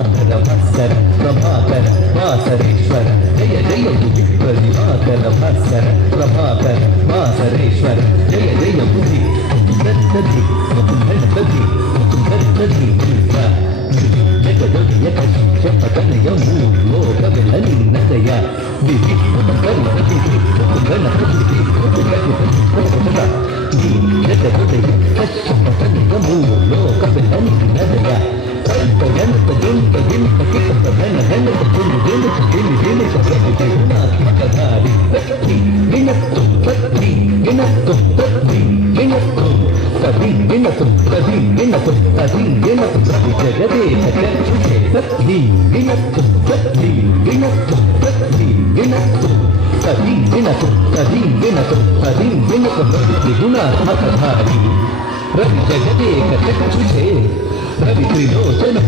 प्रतिभाकर भास्कर प्रभाकर वासरेश्वर जय जय बुद्धि प्रतिभाकर भास्कर प्रभाकर वासरेश्वर जय जय बुद्धि दत्तधि गणपति दत्तधि जगदयकशपतनयमूलोकविलनिन्नदया विधि गणपति जगदयकशपतनयमूलोकविलनिन्नदया गणपति गिणत्तुं तद्धि गिणत्तुं तद्धि गिणत्तुं तद्धि गिणत्तुं तद्धि गिणत्तुं तद्धि गिणत्तुं तद्धि जगदेक चक्षुषे तद्धि गिणत्तुं तद्धि गिणत्तुं तद्धि गिणत्तुं तद्धि गिणत्तुं तद्धि गिणत्तुं तद्धि गिणत्तुं त्रिगुणात्मकधारी रवि जगदेक चक्षुषे रवि त्रिलोचनं